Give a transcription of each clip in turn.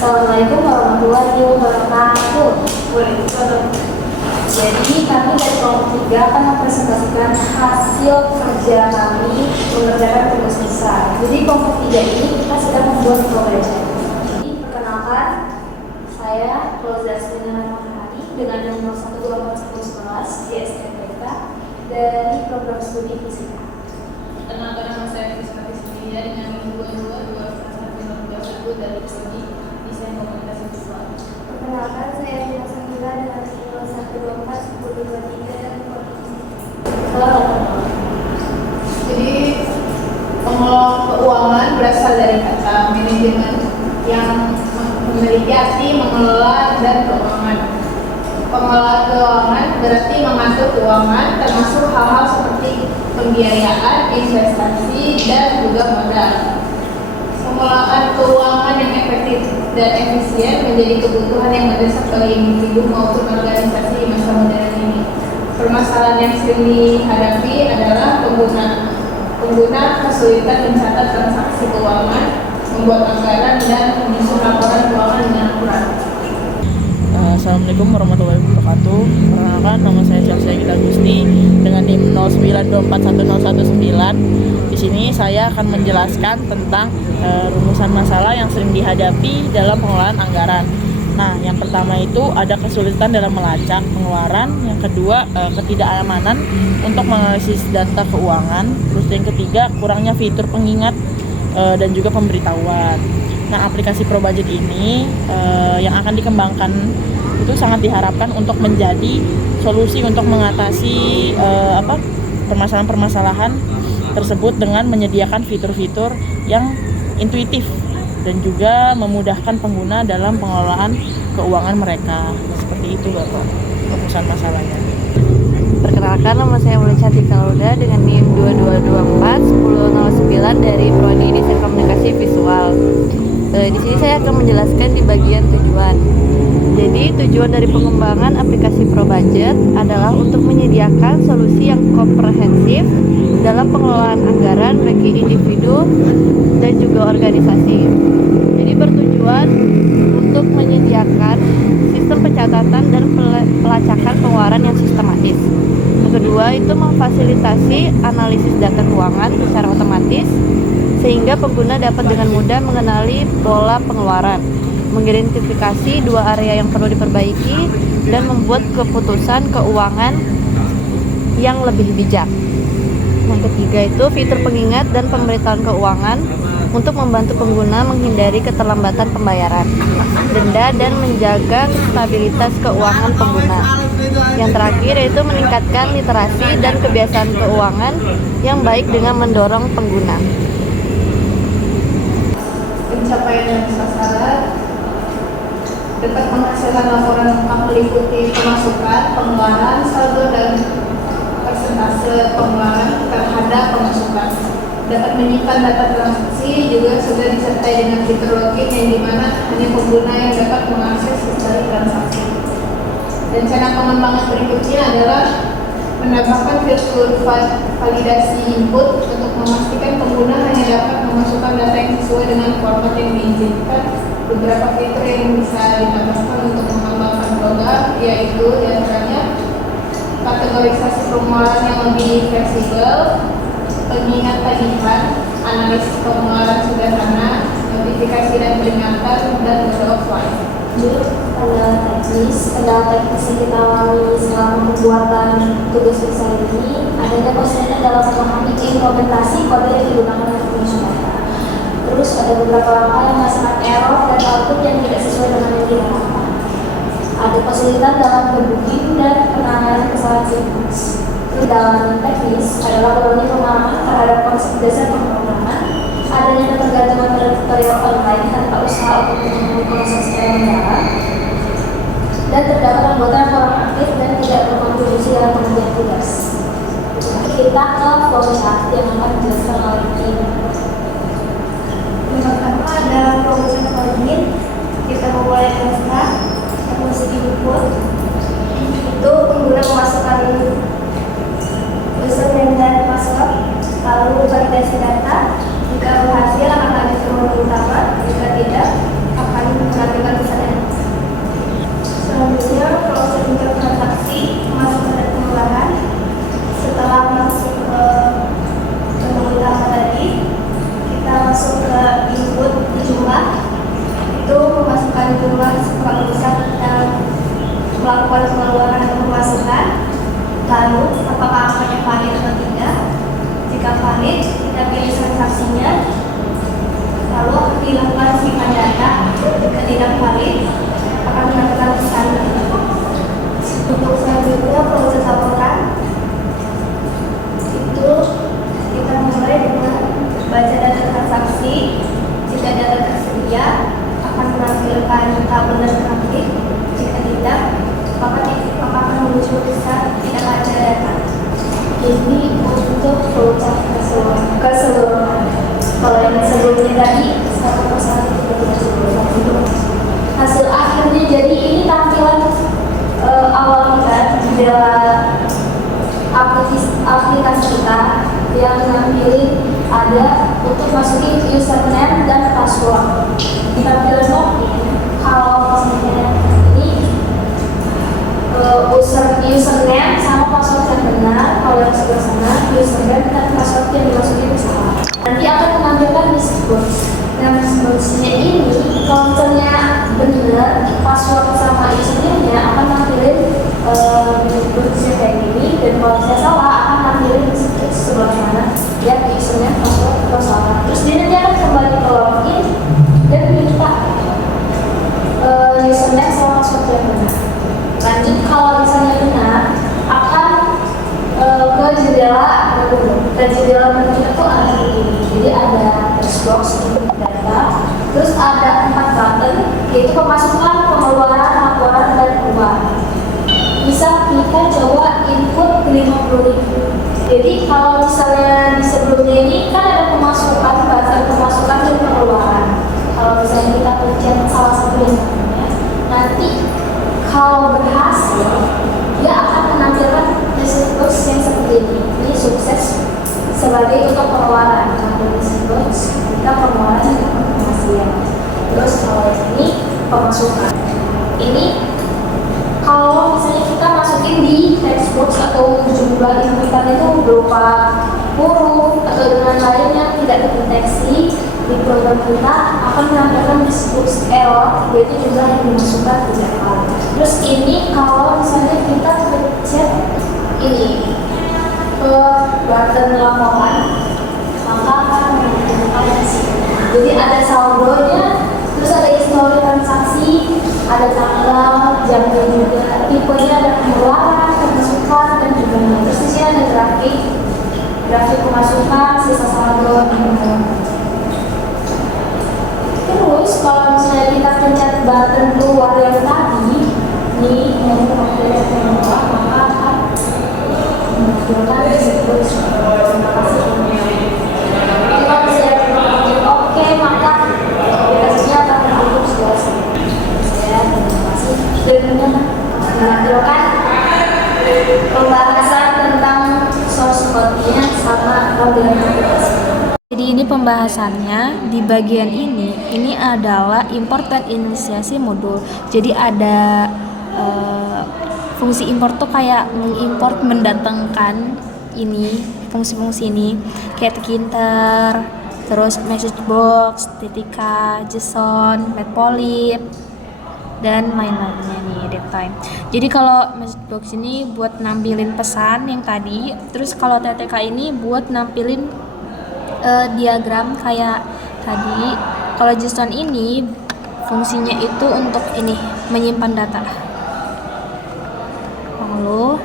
Assalamualaikum warahmatullahi wabarakatuh. Jadi kami dari kelompok 3 akan mempresentasikan hasil kerja kami mengerjakan tugas besar. Jadi kelompok 3 ini kita sedang membuat project. Jadi perkenalkan, saya Roza Asmina Rahmani dengan nomor 12411 di STMPK dari program studi fisika. Perkenalkan, nama saya Fisika Fiskia dengan nomor 2221 dari prodi Desain Komunikasi Visual. Perkenalkan, saya Dina Samira dengan nomor 1241023 dari prodi Jadi pengelola keuangan berasal dari kata manajemen yang memiliki arti mengelola dan keuangan. Pengelola keuangan berarti mengatur keuangan termasuk hal-hal seperti pembiayaan, investasi, dan juga modal. Pengelolaan keuangan yang efektif dan efisien menjadi kebutuhan yang mendesak bagi individu maupun organisasi di masa modern ini. Permasalahan yang sering dihadapi adalah pengguna kesulitan mencatat transaksi keuangan, membuat anggaran, dan menyusun laporan keuangan dengan akurat. Assalamualaikum warahmatullahi wabarakatuh. Perkenalkan, nama saya Chelsea Gita Gusti dengan NIM 092410119. Di sini saya akan menjelaskan tentang rumusan masalah yang sering dihadapi dalam pengelolaan anggaran. Nah, yang pertama itu ada kesulitan dalam melacak pengeluaran, yang kedua ketidakamanan untuk menganalisis data keuangan, terus yang ketiga kurangnya fitur pengingat dan juga pemberitahuan. Nah, aplikasi ProBudget ini yang akan dikembangkan itu sangat diharapkan untuk menjadi solusi untuk mengatasi permasalahan-permasalahan tersebut dengan menyediakan fitur-fitur yang intuitif dan juga memudahkan pengguna dalam pengelolaan keuangan mereka. Seperti itu Bapak, rumusan masalahnya. Perkenalkan, nama saya Mulya Cantika Lauda dengan NIM 22241009 dari prodi Desain Komunikasi Visual. Di sini saya akan menjelaskan di bagian tujuan. Jadi tujuan dari pengembangan aplikasi ProBudget adalah untuk menyediakan solusi yang komprehensif dalam pengelolaan anggaran bagi individu dan juga organisasi. Jadi bertujuan untuk menyediakan sistem pencatatan dan pelacakan pengeluaran yang sistematis. Yang kedua itu memfasilitasi analisis data keuangan secara otomatis sehingga pengguna dapat dengan mudah mengenali pola pengeluaran, mengidentifikasi dua area yang perlu diperbaiki, dan membuat keputusan keuangan yang lebih bijak. Yang ketiga itu fitur pengingat dan pemberitahuan keuangan untuk membantu pengguna menghindari keterlambatan pembayaran, denda, dan menjaga stabilitas keuangan pengguna. Yang terakhir yaitu meningkatkan literasi dan kebiasaan keuangan yang baik dengan mendorong pengguna. Pencapaian dan sasaran dapat menghasilkan laporan lengkap meliputi pemasukan, pengeluaran, saldo, dan persentase pengeluaran terhadap pemasukan. Dapat menyimpan data transaksi, juga sudah disertai dengan fitur login yang dimana hanya pengguna yang dapat mengakses histori transaksi. Rencana pengembangan berikutnya adalah menambahkan fitur validasi input untuk memastikan pengguna hanya dapat memasukkan data yang sesuai dengan format yang diizinkan. Beberapa fitur yang bisa ditambahkan untuk mengembangkan program yaitu diantaranya kategorisasi pengeluaran yang lebih fleksibel, pengingat tagihan, analisis pengeluaran sederhana, notifikasi dan peringatan, dan mode offline. Kendala teknis yang kita alami selama pembuatan tugas besar ini adanya kesulitan dalam memahami implementasi kode yang digunakan oleh penyelenggara. Terus ada beberapa langkah yang menghasilkan error dan output yang tidak sesuai dengan yang diharapkan. Ada kesulitan dalam debugging dan penanganan kesalahan sinkron. Kendala teknis adalah kurangnya pemahaman terhadap konsep dasar pemrograman, adanya ketergantungan pada tutorial online tanpa usaha untuk menemukan proses penyelenggara, dan terdapat anggota yang kurang aktif dan tidak berkontribusi dalam pengerjaan tugas. Kita ke flowchart yang akan dijelaskan oleh Kim. Yang pertama ada proses login. Kita memulai daftar, musik input. Itu pengguna memasukkan username dan password, lalu validasi data. Jika berhasil akan lanjut ke menu utama, jika tidak akan menampilkan pesannya. Selanjutnya proses untuk transaksi pemasukan dan pengeluaran. Setelah masuk ke menu utama tadi, kita masuk ke input di jumlah. Itu memasukkan jumlah seberapa besar kita melakukan pengeluaran dan pemasukan. Lalu apakah angkanya valid atau tidak? Jika valid, kita pilih transaksinya. Lalu akan dilakukan simpan data. Jika tidak valid, akan melakukan pesan. Untuk selanjutnya proses laporan itu kita mulai dengan baca data transaksi. Jika data tersedia, akan menampilkan tabel dan grafik. Jika tidak, maka akan muncul pesan tidak ada data. Ini untuk flowchart keseluruhan. Kalau yang sebelumnya tadi satu persatu kita tidak sebelumnya. Hasil akhirnya jadi ini tampilan awal kita di dalam aplikasi kita yang nampilin ada untuk masukin username dan password. Di tampilan login kalau misalnya ini username sama password yang benar, kalau yang sebelah sana username dan password yang dimasukin salah. Nanti akan menampilkan message box. Nah, message box-nya ini kalau misalnya benar password sama username-nya akan nampilin message box-nya kayak gini, dan kalau misalnya salah akan nampilin message box sebelah sana ya username password atau salah. Terus dia nanti akan kembali ke login dan minta username sama password yang benar. Lanjut, kalau misalnya benar akan ke jendela menu itu ada begini. Jadi ada text box untuk data, terus ada 4 button yaitu pemasukan, pengeluaran, laporan, dan uang. Bisa kita coba input 50.000. Jadi kalau misalnya di sebelumnya ini kan ada pemasukan, button pemasukan dan pengeluaran. Kalau misalnya kita pencet salah satu yang nanti kalau berhasil, dia akan menampilkan message box yang seperti ini. Ini sukses sebagai untuk pengeluaran. Kalau message box, kita pengeluaran yang akan berhasil. Terus kalau ini pemasukan. Ini kalau misalnya kita masukin di text box atau jumlah inputan itu berupa huruf atau dengan lain yang tidak terdeteksi di program kita akan menampilkan message box error, yaitu jumlah yang dimasukkan tidak valid. Terus ini kalau misalnya kita pencet ini ke button laporan, maka akan menampilkan jadi ada saldonya, terus ada histori transaksi, ada tanggal, jamnya juga, tipenya ada pengeluaran, pemasukan, dan juga terus di sini ada grafik pemasukan, sisa saldo, dan terus kalau misalnya kita pencet button keluar yang tadi, nih yang terlihat yang bawah, maka akan menampilkan disebut terima kasih. Kalau misalnya oke, maka aplikasinya akan tertutup selesai. Terima kasih. Dan menampilkan pembahasan tentang source code-nya sama model aplikasi. Jadi ini pembahasannya di bagian ini adalah import dan inisiasi modul. Jadi ada fungsi import tuh kayak mengimport, mendatangkan ini fungsi-fungsi ini kayak tkinter, terus message box, TTK, JSON, matplotlib, dan lain-lainnya nih datetime. Jadi kalau message box ini buat nampilin pesan yang tadi, terus kalau TTK ini buat nampilin diagram kayak tadi. Kalau JSON ini fungsinya itu untuk ini menyimpan data. Lalu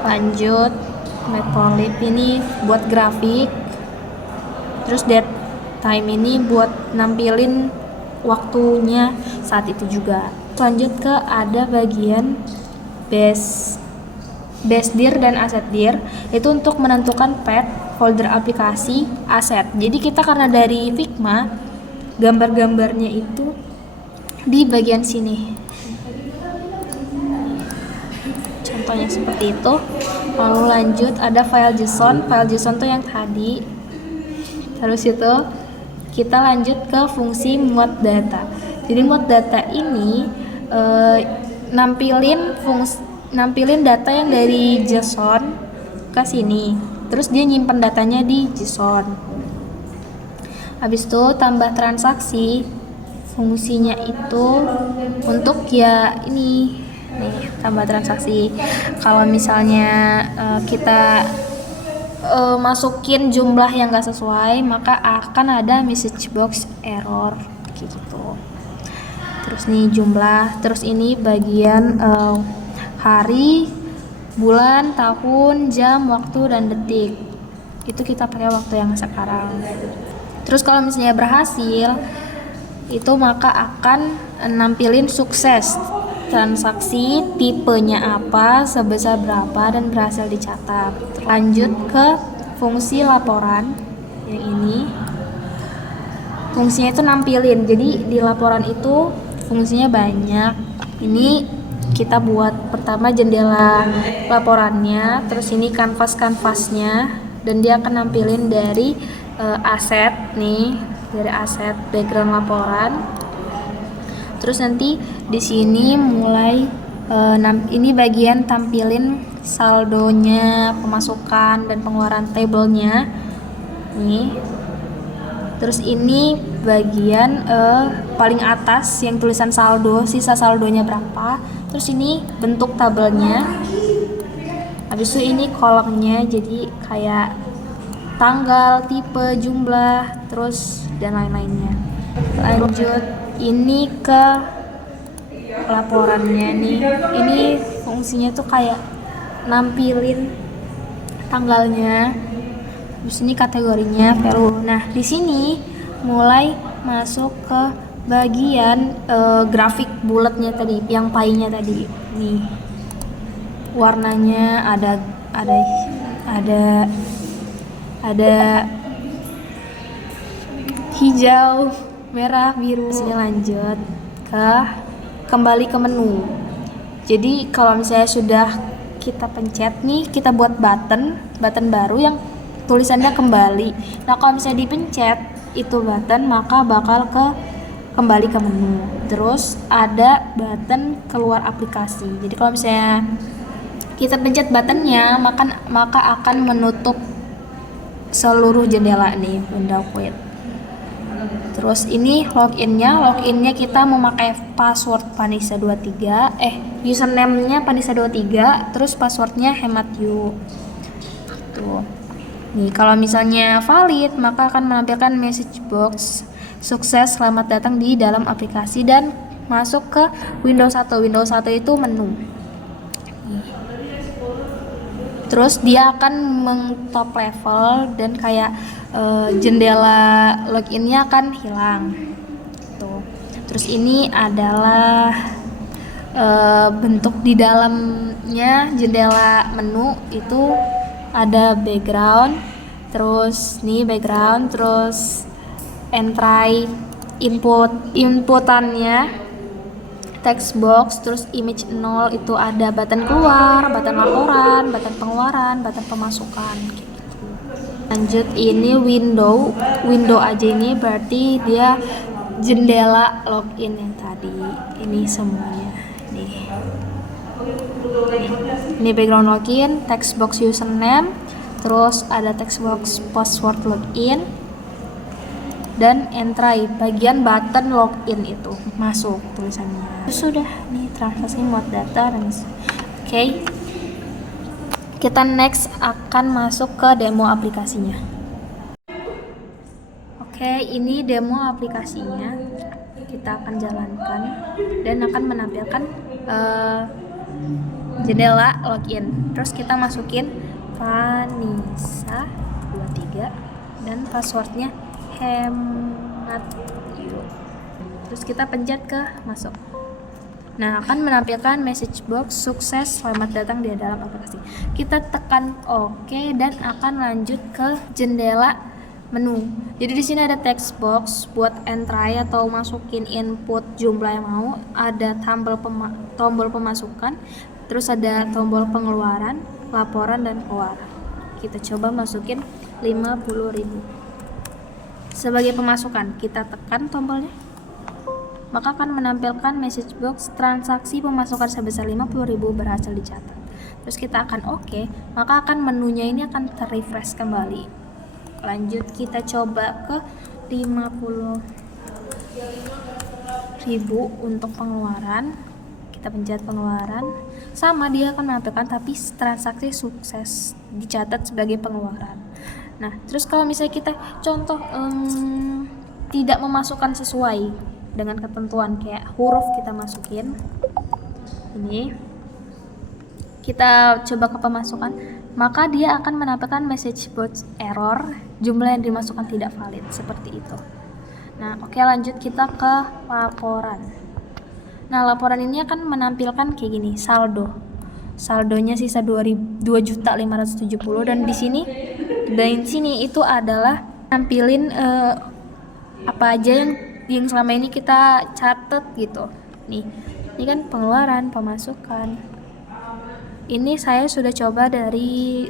lanjut, matplotlib ini buat grafik, terus datetime ini buat nampilin waktunya saat itu juga. Lanjut ke ada bagian base dir dan asset dir, itu untuk menentukan path folder aplikasi aset. Jadi kita karena dari Figma gambar-gambarnya itu di bagian sini, contohnya seperti itu. Lalu lanjut ada file JSON tuh yang tadi, terus itu kita lanjut ke fungsi muat data. Jadi muat data ini nampilin data yang dari JSON ke sini. Terus dia nyimpen datanya di JSON. Habis itu tambah transaksi, fungsinya itu untuk ya ini nih, tambah transaksi. Kalau misalnya kita masukin jumlah yang gak sesuai, maka akan ada message box error kayak gitu. Terus nih jumlah, terus ini bagian hari, bulan, tahun, jam, waktu, dan detik. Itu kita pakai waktu yang sekarang. Terus kalau misalnya berhasil, itu maka akan nampilin sukses transaksi, tipenya apa, sebesar berapa, dan berhasil dicatat. Lanjut ke fungsi laporan yang ini. Fungsinya itu nampilin, jadi di laporan itu fungsinya banyak. Ini kita buat pertama jendela laporannya, terus ini kanvasnya, dan dia akan nampilin dari aset nih, dari aset background laporan. Terus nanti di sini mulai ini bagian tampilin saldonya, pemasukan dan pengeluaran tabelnya nih. Terus ini bagian paling atas yang tulisan saldo, sisa saldonya berapa. Terus ini bentuk tabelnya. Habis itu ini kolomnya, jadi kayak tanggal, tipe, jumlah, terus dan lain-lainnya. Lanjut ini ke laporannya nih. Ini fungsinya tuh kayak nampilin tanggalnya. Terus ini kategorinya value. Nah, di sini mulai masuk ke bagian grafik bulatnya tadi, yang pie-nya tadi. Nih. Warnanya ada hijau, merah, biru. Sini lanjut kembali ke menu. Jadi kalau misalnya sudah kita pencet nih, kita buat button baru yang tulisannya kembali. Nah, kalau misalnya dipencet itu button, maka bakal kembali ke menu. Terus ada button keluar aplikasi. Jadi kalau misalnya kita pencet buttonnya, maka akan menutup seluruh jendela nih, window quit. Terus ini loginnya kita memakai password Vanessa23, username-nya Vanessa23, terus passwordnya hemat you. Tuh. Nih, kalau misalnya valid, maka akan menampilkan message box sukses, selamat datang di dalam aplikasi, dan masuk ke Windows 1. Windows 1 itu menu. Nih. Terus dia akan top level dan kayak jendela loginnya akan hilang. Tuh. Terus ini adalah bentuk di dalamnya jendela menu itu ada background, terus nih background, terus entry inputannya text box, terus image 0 itu ada button keluar, button laporan, button pengeluaran, button pemasukan gitu. Lanjut ini window aja, ini berarti dia jendela login yang tadi. Ini semuanya nih. Ini background login, text box username, terus ada text box password login, dan entry bagian button login itu masuk tulisannya. Sudah nih transaksi muat data dan oke. Kita next akan masuk ke demo aplikasinya. Oke, ini demo aplikasinya. Kita akan jalankan dan akan menampilkan jendela login. Terus kita masukin Vanessa23 dan passwordnya hemat itu. Terus kita pencet ke masuk. Nah, akan menampilkan message box sukses, selamat datang di dalam aplikasi. Kita tekan OK dan akan lanjut ke jendela menu. Jadi di sini ada text box buat entry atau masukin input jumlah yang mau, ada tombol pemasukan, terus ada tombol pengeluaran, laporan, dan keluar. Kita coba masukin 50.000. Sebagai pemasukan, kita tekan tombolnya, maka akan menampilkan message box transaksi pemasukan sebesar 50.000 berhasil dicatat. Terus kita akan oke, maka akan menunya ini akan terrefresh kembali. Lanjut kita coba ke 50.000 untuk pengeluaran. Kita pencet pengeluaran, sama dia akan menampilkan tapi transaksi sukses dicatat sebagai pengeluaran. Nah, terus kalau misalnya kita contoh tidak memasukkan sesuai dengan ketentuan, kayak huruf kita masukin ini, kita coba ke pemasukan, maka dia akan menampilkan message box error, jumlah yang dimasukkan tidak valid, seperti itu. Nah, oke, lanjut kita ke laporan. Nah, laporan ini akan menampilkan kayak gini, saldonya sisa 2.570, dan di sini itu adalah nampilin apa aja yang selama ini kita catat gitu. Nih, ini kan pengeluaran, pemasukan. Ini saya sudah coba dari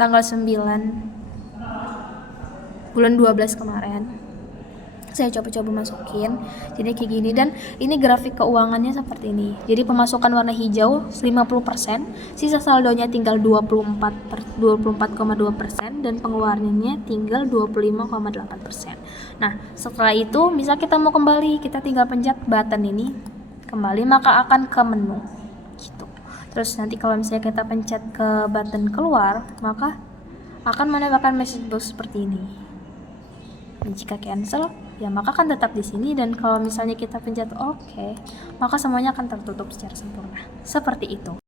tanggal 9 bulan 12 kemarin. Saya coba masukin, jadi kayak gini, dan ini grafik keuangannya seperti ini. Jadi pemasukan warna hijau 50%, sisa saldonya tinggal 24,2%, dan pengeluarannya tinggal 25,8%. Nah, setelah itu misal kita mau kembali, kita tinggal pencet button ini kembali, maka akan ke menu gitu. Terus nanti kalau misalnya kita pencet ke button keluar, maka akan menambahkan message box seperti ini. Dan jika cancel, ya maka akan tetap di sini, dan kalau misalnya kita pencet oke, maka semuanya akan tertutup secara sempurna. Seperti itu.